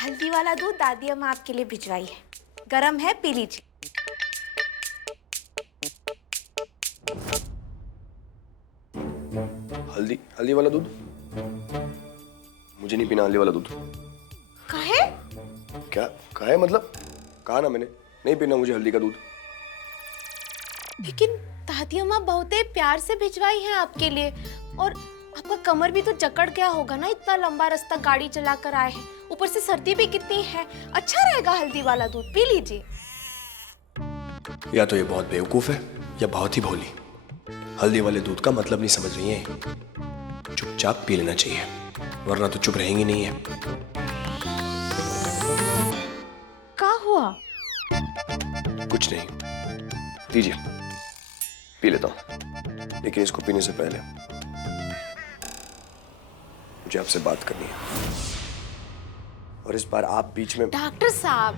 हल्दी वाला दूध दादी अम्मा आपके लिए भिजवाई है, गरम है, पी लीजिए। हल्दी हल्दी वाला दूध? मुझे नहीं पीना हल्दी वाला दूध। काहे? क्या कहा है मतलब? कहा ना मैंने, नहीं पीना मुझे हल्दी का दूध। लेकिन दादी अम्मा बहुत ही प्यार से भिजवाई है आपके लिए, और आपका कमर भी तो जकड़ गया होगा ना, इतना लंबा रास्ता गाड़ी चलाकर आए हैं, ऊपर से सर्दी भी कितनी है। अच्छा रहेगा हल्दी वाला दूध, पी लीजिए। या तो ये बहुत बेवकूफ है या बहुत ही भोली। हल्दी वाले दूध का मतलब नहीं समझ रही है। चुपचाप पी लेना चाहिए, वरना तो चुप रहेंगी नहीं है। क्या हुआ? कुछ नहीं, दीजिए पी लेता हूं। लेकिन इसको पीने से पहले मुझे आपसे बात करनी है, और इस बार आप बीच में। डॉक्टर साहब,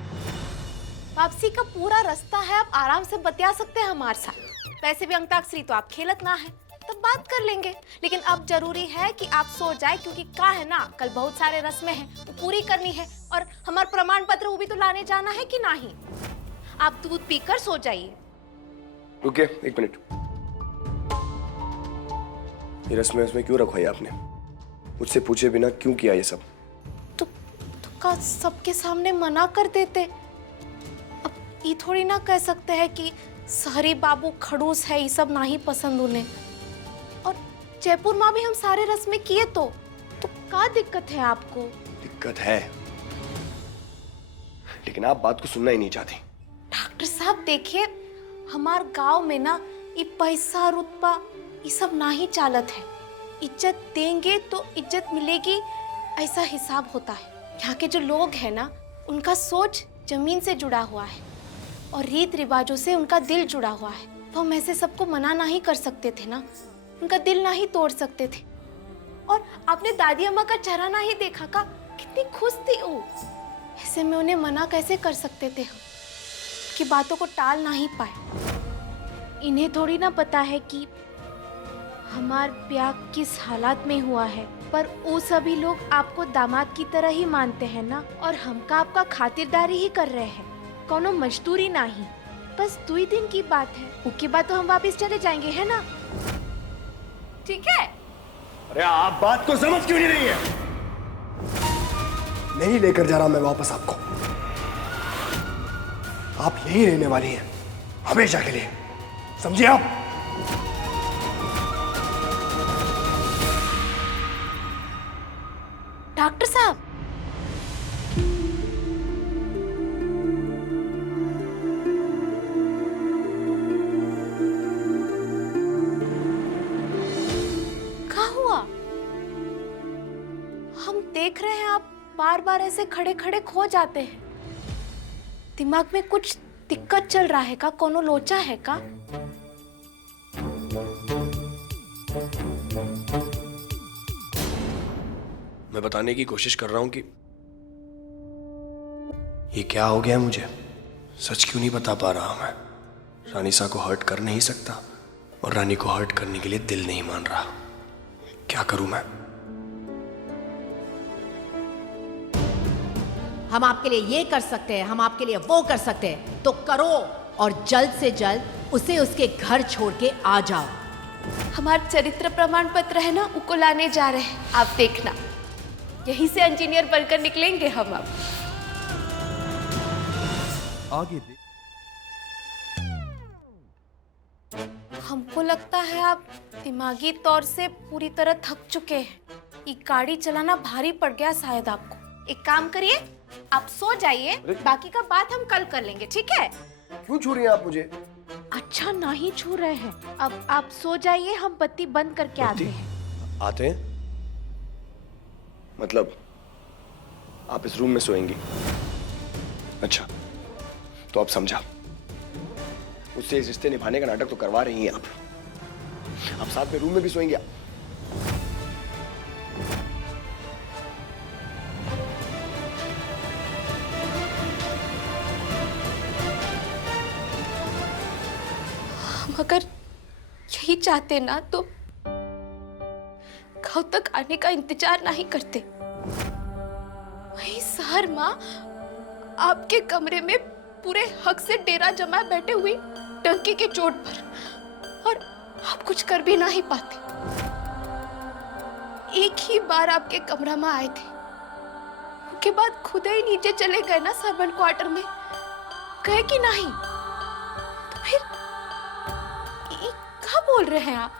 वापसी का पूरा रास्ता है, आप आराम से बतिया सकते हैं हमारे साथ। वैसे भी अंताक्षरी तो आप खेलत ना है, तब बात कर लेंगे। लेकिन अब जरूरी है कि आप सो जाए, क्योंकि क्या है ना, कल बहुत सारे रस्में हैं, वो पूरी करनी है, और हमारा प्रमाण पत्र वो भी तो लाने जाना है कि नहीं। आप दूध पीकर सो जाइए। रुकिए एक मिनट, ये रस्में उसमें क्यों रखवाई आपने? मुझसे पूछे बिना क्यों किया ये सब? तो का सबके सामने मना कर देते। अब ये थोड़ी ना कह सकते हैं कि शहरी बाबू खड़ूस है, ये सब ना ही पसंद उन्हें। और जयपुर में भी हम सारे रस्में किए, तो क्या दिक्कत है आपको? दिक्कत है, लेकिन आप बात को सुनना ही नहीं चाहती। डॉक्टर साहब देखिए, हमार गांव में ना ये पैसा रुतबा ये सब ना ही चालत है। इज्जत देंगे तो इज्जत मिलेगी, ऐसा हिसाब होता है। यहाँ के जो लोग हैं ना, उनका सोच जमीन से जुड़ा हुआ है, और रीत रिवाजों से उनका दिल जुड़ा हुआ है। तो हम ऐसे सबको मना ना ही कर सकते थे ना, उनका दिल ना ही तोड़ सकते थे। और आपने दादी अम्मा का चेहरा ना ही देखा का, कितनी खुश थी वो। ऐसे में उन्हें मना कैसे कर सकते थे हम, कि बातों को टाल ना ही पाए। इन्हें थोड़ी ना पता है कि हमार ब्याह किस हालात में हुआ है, पर वो सभी लोग आपको दामाद की तरह ही मानते हैं ना, और हमका आपका खातिरदारी ही कर रहे हैं, कोनो मजदूरी नहीं। बस 2 दिन की बात है, उसके बाद तो हम वापस चले जाएंगे, है ना? ठीक है? अरे आप बात को समझ क्यों नहीं रही है? नहीं लेकर जा रहा मैं वापस आपको। आप यहीं रहने वाली हैं हमेशा के लिए, समझिए आप? डॉक्टर साहब, क्या हुआ? हम देख रहे हैं आप बार बार ऐसे खड़े खड़े खो जाते हैं। दिमाग में कुछ दिक्कत चल रहा है का? कोनो लोचा है का? मैं बताने की कोशिश कर रहा हूं कि ये क्या हो गया मुझे। सच क्यों नहीं बता पा रहा मैं? रानीसा को हर्ट कर नहीं सकता, और रानी को हर्ट करने के लिए दिल नहीं मान रहा। क्या करूं मैं? हम आपके लिए ये कर सकते हैं, हम आपके लिए वो कर सकते हैं, तो करो, और जल्द से जल्द उसे उसके घर छोड़ के आ जाओ। हमारा चरित्र प्रमाण पत्र है ना, उसको लाने जा रहे हैं, आप देखना। यहीं से इंजीनियर बनकर निकलेंगे हम अब। आगे हमको लगता है आप दिमागी तौर से पूरी तरह थक चुके हैं। ये गाड़ी चलाना भारी पड़ गया शायद आपको। एक काम करिए, आप सो जाइए, बाकी का बात हम कल कर लेंगे, ठीक है? क्यों छू रही हैं आप मुझे? अच्छा, ना ही छू रहे हैं। अब आप सो जाइए, हम बत्ती बंद करके आते हैं। आते हैं? मतलब आप इस रूम में सोएंगी? अच्छा, तो अब समझा। उससे इस रिश्ते निभाने का नाटक तो करवा रही हैं आप साथ में रूम में भी सोएंगे? हम अगर यही चाहते ना, तो गांव तक आने का इंतजार नहीं करते। वही सहर माँ आपके कमरे में पूरे हक से डेरा जमाए बैठे हुए टंकी के चोट पर, और आप कुछ कर भी नहीं पाते। एक ही बार आपके कमरा में आए थे, उसके बाद खुद ही नीचे चले गए ना सर्वेंट क्वार्टर में, गए कि नहीं? तो फिर ये क्या बोल रहे हैं आप?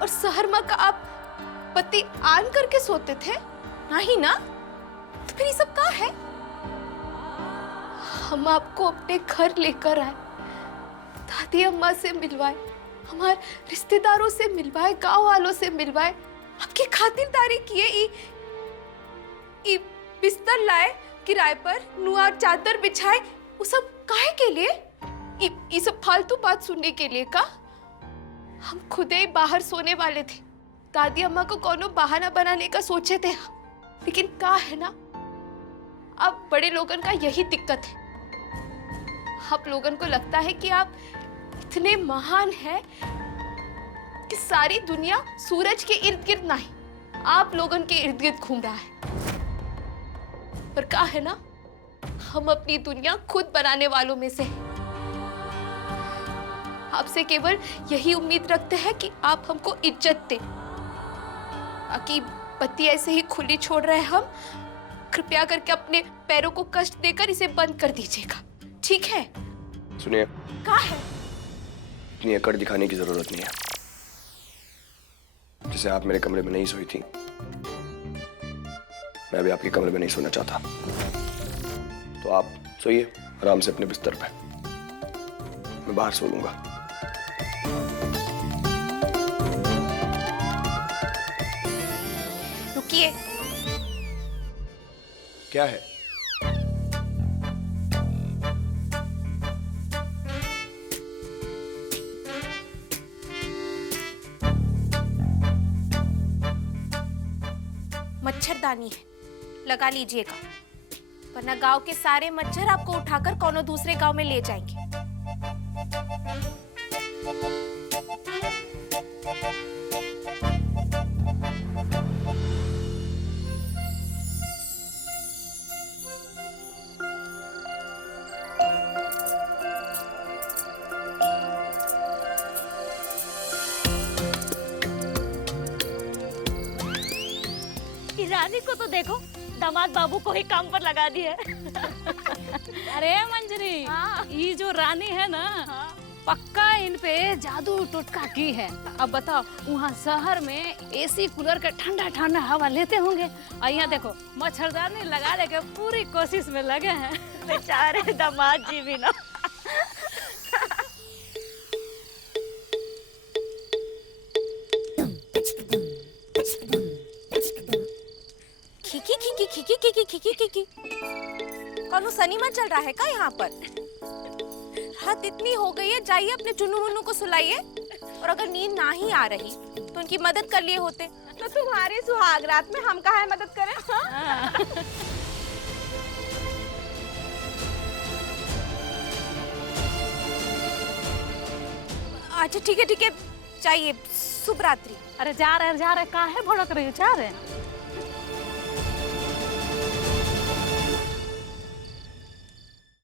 और सहर माँ का आप पति आन करके सोते थे नहीं ना? तो फिर ये सब क्या है? हम आपको अपने घर लेकर आए, दादी अम्मा से मिलवाए, हमारे रिश्तेदारों से मिलवाए, गांव वालों से मिलवाए, आपकी खातिरदारी किए, ई बिस्तर लाए किराए पर, नुआ चादर बिछाए, वो सब काहे के लिए? ये सब फालतू बात सुनने के लिए का? हम खुद ही बाहर सोने वाले थे, दादी अम्मा को कोनो बहाना बनाने का सोचे थे, लेकिन क्या है ना, आप बड़े लोगन का यही दिक्कत है। आप लोगन को लगता है कि आप इतने महान हैं कि सारी दुनिया सूरज के इर्द गिर्द नहीं, आप लोगन के इर्द गिर्द घूम रहा है। पर क्या है ना, हम अपनी दुनिया खुद बनाने वालों में से हैं। आपसे केवल यही उम्मीद रखते हैं कि आप हमको इज्जत दें। बाकी पति ऐसे ही खुली छोड़ रहे हैं हम, कृपया करके अपने पैरों को कष्ट देकर इसे बंद कर दीजिएगा, ठीक है? सुनिए, क्या है? इतनी अकड़ दिखाने की जरूरत नहीं है। जैसे आप मेरे कमरे में नहीं सोई थी, मैं भी आपके कमरे में नहीं सोना चाहता। तो आप सोइए आराम से अपने बिस्तर पे, मैं बाहर सो लूंगा। रुकिए। क्या है? मच्छरदानी है, लगा लीजिएगा, वरना गांव के सारे मच्छर आपको उठाकर कोनो दूसरे गांव में ले जाएंगे। रानी को तो देखो, दामाद बाबू को ही काम पर लगा दी है। अरे मंजरी, ये जो रानी है ना, पक्का इन पे जादू टोटका की है। अब बताओ, वहाँ शहर में एसी कूलर का ठंडा ठंडा हवा लेते होंगे, और यहाँ देखो मच्छरदानी लगा लेके पूरी कोशिश में लगे हैं। बेचारे दामाद जी भी ना। खिकी खिकी खिकी खिकी खिकी खिकी, कौनो सनीमा चल रहा है का यहाँ पर? रात इतनी हो गई है, जाइए अपने चुन्नू मुन्नू को सुलाइए, और अगर नींद ना ही आ रही तो उनकी मदद कर लिए होते। तो तुम्हारी सुहाग रात में हम कहाँ मदद करें? अच्छा ठीक है, जाइए, शुभ रात्रि। अरे जा रहे काहे भड़क रही हो? जा रहे